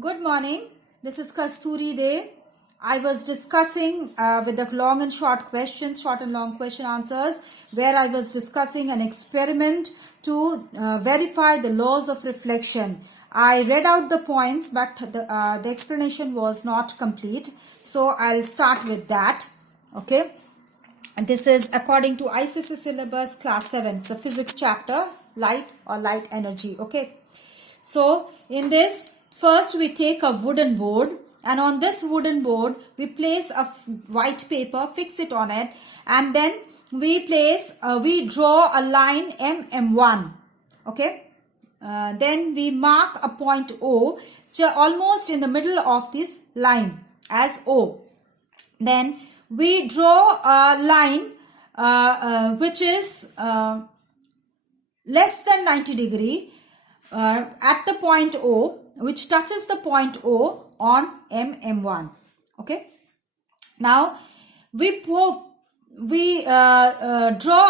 Good morning. This is Kasturi Day. I was discussing with the long and short questions, short and long question answers, where I was discussing an experiment to verify the laws of reflection. I read out the points, but the explanation was not complete. So I'll start with that. Okay. And this is according to ICSE syllabus class 7. It's a physics chapter, light or light energy. Okay. So in this, first we take a wooden board, and on this wooden board we place a white paper, fix it on it, and then we draw a line MM1. Okay. Then we mark a point O almost in the middle of this line as O. Then we draw a line which is less than 90 degree at the point O, which touches the point O on MM1. Okay. Now we draw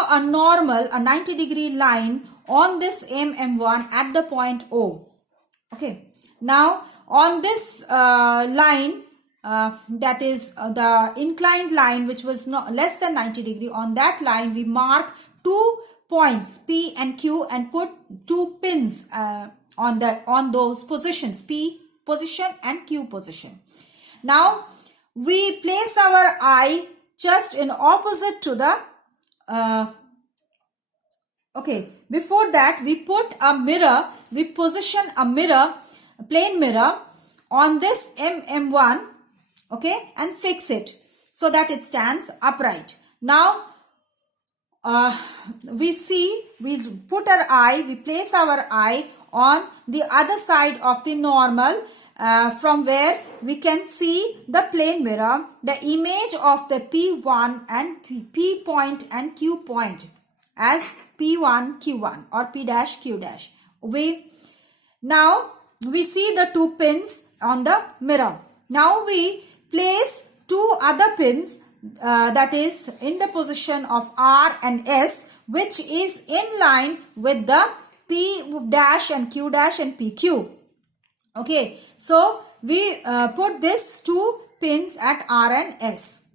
a normal, a 90 degree line on this MM1 at the point O. Okay. Now on this line, that is the inclined line, which was not less than 90 degree, on that line we mark 2 points P and Q and put 2 pins on those positions, P position and Q position. Now we place our eye just in opposite to the before that we put a mirror, we position a mirror, a plane mirror on this MM1, okay, and fix it so that it stands upright. Now we put our eye, we place our eye on the other side of the normal, from where we can see the plane mirror, the image of the P1 and P point and Q point as P1 Q1 or P dash Q dash. Now we see the 2 pins on the mirror. Now we place 2 other pins, that is in the position of R and S, which is in line with the P dash and Q dash and PQ. Okay, so we put these 2 pins at R and S.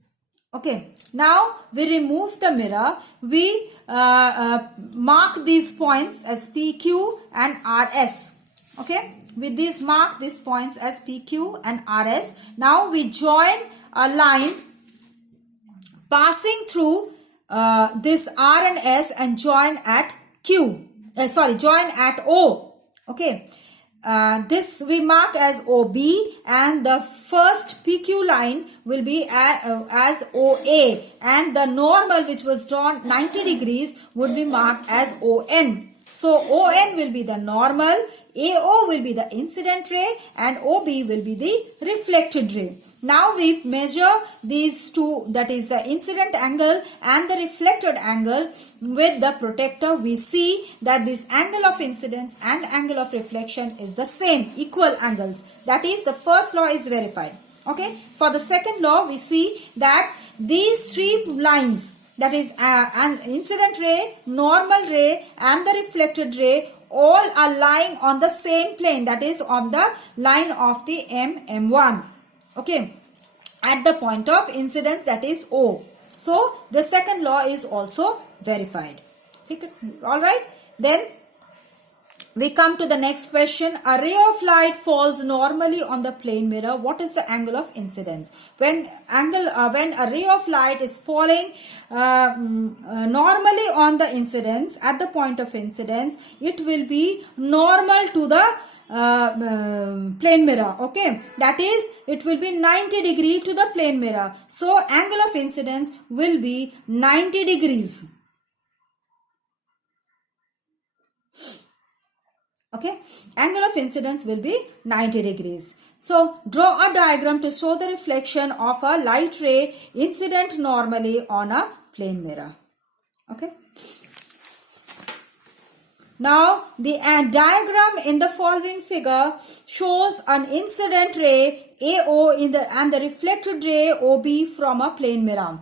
Okay, now we remove the mirror. We mark these points as PQ and RS. Okay, with these mark these points as PQ and RS. Now we join a line passing through this R and S and join at join at O. Okay, this we mark as OB, and the first PQ line will be as OA, and the normal which was drawn 90 degrees would be marked as ON. So ON will be the normal, AO will be the incident ray, and OB will be the reflected ray. Now we measure these 2, that is the incident angle and the reflected angle, with the protector. We see that this angle of incidence and angle of reflection is the same, equal angles. That is, the first law is verified. Okay. For the second law, we see that these 3 lines, that is an incident ray, normal ray and the reflected ray, all are lying on the same plane, that is on the line of the MM1. Okay, at the point of incidence, that is O. So the second law is also verified. Alright, then we come to the next question. A ray of light falls normally on the plane mirror. What is the angle of incidence? When a ray of light is falling normally on the incidence, at the point of incidence, it will be normal to the plane mirror. Okay, that is, it will be 90 degree to the plane mirror. So angle of incidence will be 90 degrees. Okay, angle of incidence will be 90 degrees. So draw a diagram to show the reflection of a light ray incident normally on a plane mirror. Okay. Now the diagram in the following figure shows an incident ray AO and the reflected ray OB from a plane mirror.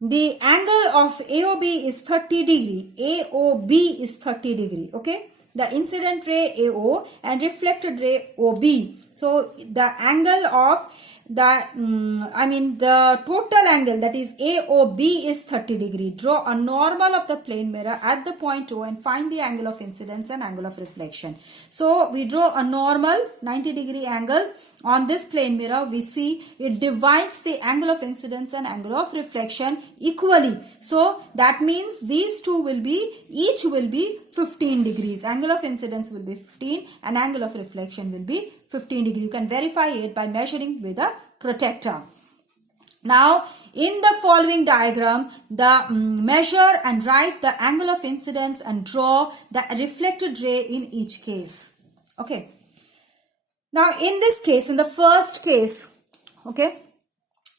The angle of AOB is 30 degree. AOB is 30 degree. Okay. the incident ray AO and reflected ray OB. So the angle of the total angle, that is AOB, is 30 degree. Draw a normal of the plane mirror at the point O and find the angle of incidence and angle of reflection. So we draw a normal 90 degree angle on this plane mirror. We see it divides the angle of incidence and angle of reflection equally. So that means these two will be, each will be 15 degrees. Angle of incidence will be 15 and angle of reflection will be 15 degree. You can verify it by measuring with a protractor. Now in the following diagram, measure and write the angle of incidence and draw the reflected ray in each case. Okay. Now in this case, in the first case, okay,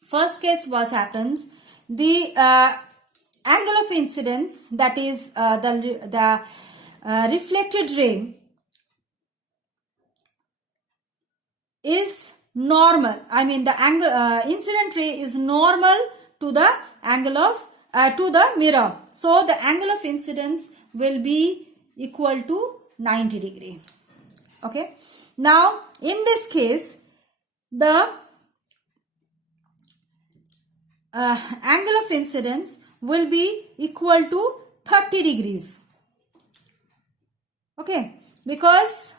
first case what happens, the angle of incidence, that is the reflected ray, is normal. The angle incident ray is normal to the angle of to the mirror. So the angle of incidence will be equal to 90 degree. Okay. Now in this case, the angle of incidence will be equal to 30 degrees. Okay, because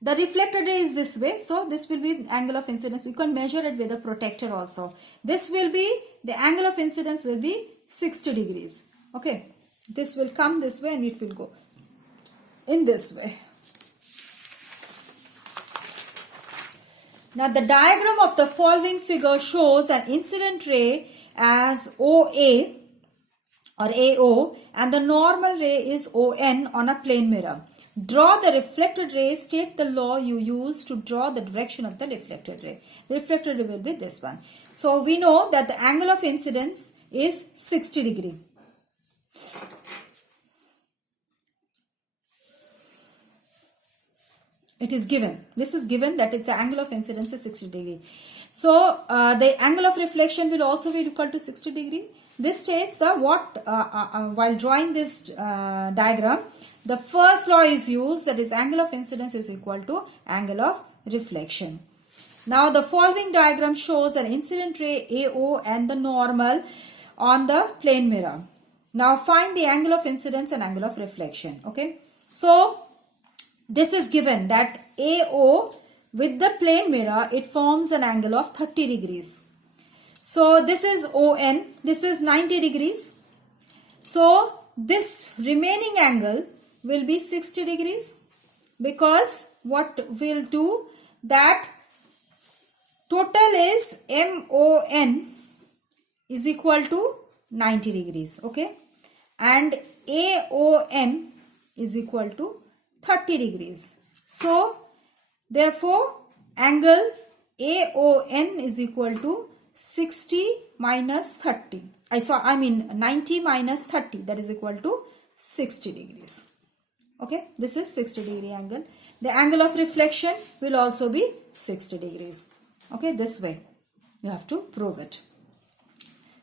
the reflected ray is this way, so this will be angle of incidence. We can measure it with a protractor also. This will be, the angle of incidence will be 60 degrees. Okay, this will come this way and it will go in this way. Now the diagram of the following figure shows an incident ray as OA or AO and the normal ray is ON on a plane mirror. Draw the reflected ray. State the law you use to draw the direction of the reflected ray. The reflected ray will be this one. So we know that the angle of incidence is 60 degree. It is given. This is given that the angle of incidence is 60 degree. So the angle of reflection will also be equal to 60 degree. This states the while drawing this diagram, the first law is used, that is angle of incidence is equal to angle of reflection. Now the following diagram shows an incident ray AO and the normal on the plane mirror. Now find the angle of incidence and angle of reflection. Okay. So this is given that AO with the plane mirror, it forms an angle of 30 degrees. So this is ON, this is 90 degrees. So this remaining angle will be 60 degrees, because what we'll do, that total is MON is equal to 90 degrees. Okay. And AON is equal to 30 degrees. So therefore angle AON is equal to 60 minus 30. 90 minus 30, that is equal to 60 degrees. Okay, this is 60 degree angle. The angle of reflection will also be 60 degrees. Okay, this way you have to prove it.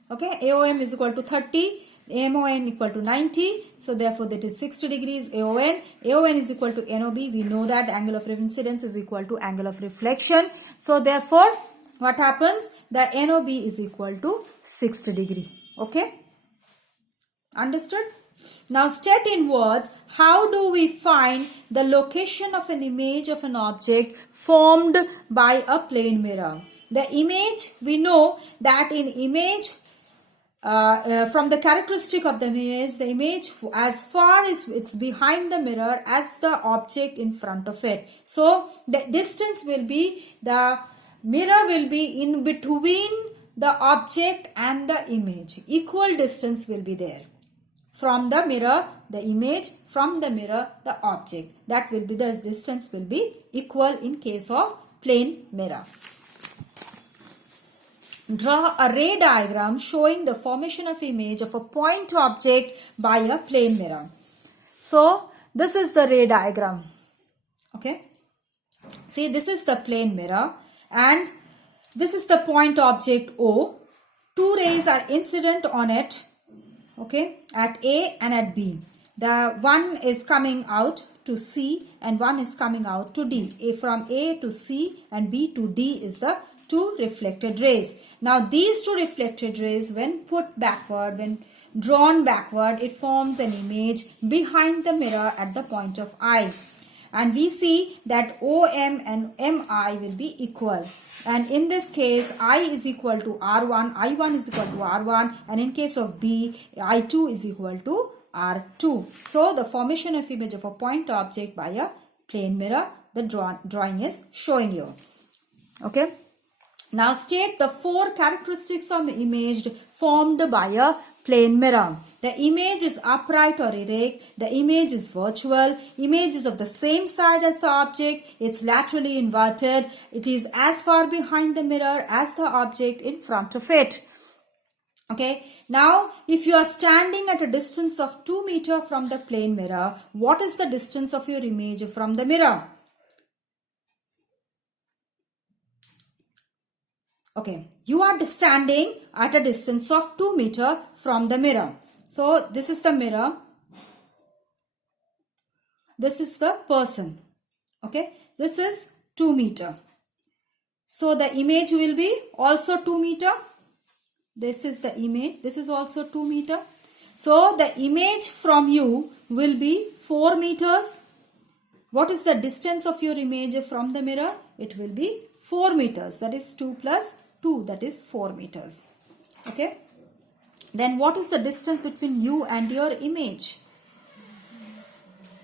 Okay, AOM is equal to 30, MON equal to 90. So therefore that is 60 degrees AON. AON is equal to NOB. We know that angle of incidence is equal to angle of reflection. So therefore what happens? The NOB is equal to 60 degree. Okay, understood? Now state in words, how do we find the location of an image of an object formed by a plane mirror? The image, we know that in image, from the characteristic of the image as far as it's behind the mirror as the object in front of it. So the distance will be, the mirror will be in between the object and the image. Equal distance will be there. From the mirror, the image, from the mirror, the object. That will be, the distance will be equal in case of plane mirror. Draw a ray diagram showing the formation of image of a point object by a plane mirror. So this is the ray diagram. Okay. See, this is the plane mirror and this is the point object O. Two rays are incident on it. Okay, at A and at B. The one is coming out to C and one is coming out to D. From A to C and B to D is the two reflected rays. Now these two reflected rays, when put backward, when drawn backward, it forms an image behind the mirror at the point of I. And we see that OM and MI will be equal. And in this case, I is equal to R1, I1 is equal to R1, and in case of B, I2 is equal to R2. So the formation of image of a point object by a plane mirror, the drawing is showing you. Okay. Now state the four characteristics of image formed by a plane mirror. The image is upright or erect. The image is virtual. Image is of the same side as the object. It's laterally inverted. It is as far behind the mirror as the object in front of it. Okay. Now, if you are standing at a distance of 2 meters from the plane mirror, what is the distance of your image from the mirror? Okay, you are standing at a distance of 2 meters from the mirror. So, this is the mirror. This is the person. Okay, this is 2 meters. So, the image will be also 2 meters. This is the image. This is also 2 meters. So, the image from you will be 4 meters. What is the distance of your image from the mirror? It will be 4 meters. That is 2 plus 2, that is 4 meters. Okay. Then what is the distance between you and your image?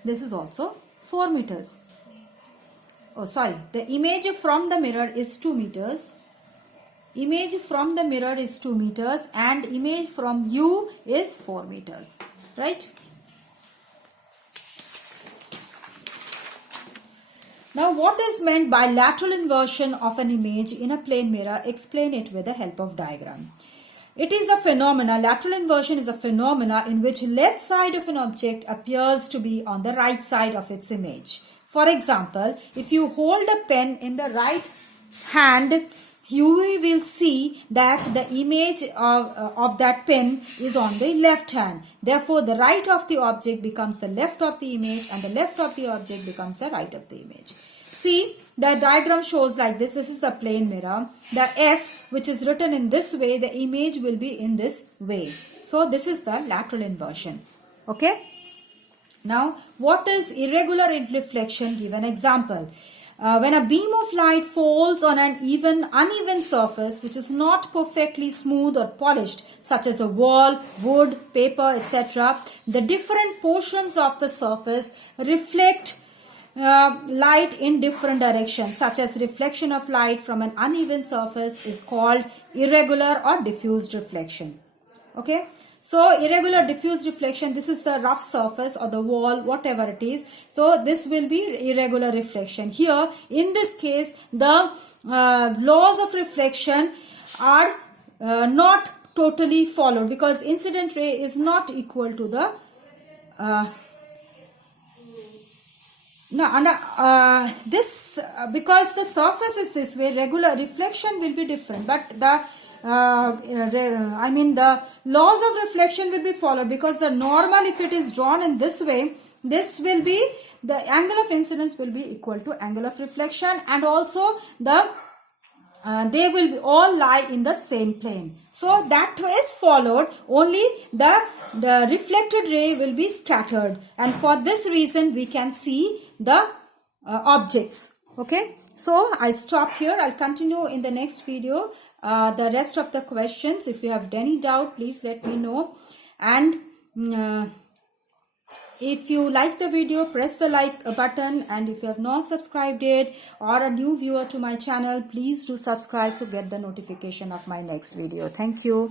This is also 4 meters. Oh, sorry. The image from the mirror is 2 meters. Image from the mirror is 2 meters and image from you is 4 meters. Right? Now, what is meant by lateral inversion of an image in a plane mirror? Explain it with the help of diagram. It is a phenomena. Lateral inversion is a phenomena in which left side of an object appears to be on the right side of its image. For example, if you hold a pen in the right hand, you will see that the image of that pen is on the left hand. Therefore, the right of the object becomes the left of the image and the left of the object becomes the right of the image. See, the diagram shows like this. This is the plane mirror. The F, which is written in this way, the image will be in this way. So, this is the lateral inversion. Okay. Now, what is irregular reflection? Give an example. When a beam of light falls on an uneven surface which is not perfectly smooth or polished, such as a wall, wood, paper, etc., the different portions of the surface reflect light in different directions, such as reflection of light from an uneven surface is called irregular or diffused reflection. Okay. So, irregular diffuse reflection, this is the rough surface or the wall, whatever it is. So, this will be irregular reflection. Here, in this case, the laws of reflection are not totally followed because incident ray is not equal to the because the surface is this way, regular reflection will be different, but the the laws of reflection will be followed because the normal, if it is drawn in this way, this will be, the angle of incidence will be equal to angle of reflection, and also the they will be all lie in the same plane. So that is followed, only the reflected ray will be scattered, and for this reason we can see the objects. Okay, so I stop here. I'll continue in the next video the rest of the questions. If you have any doubt, please let me know. And if you like the video, press the like button, and if you have not subscribed yet or a new viewer to my channel, please do subscribe to get the notification of my next video. Thank you.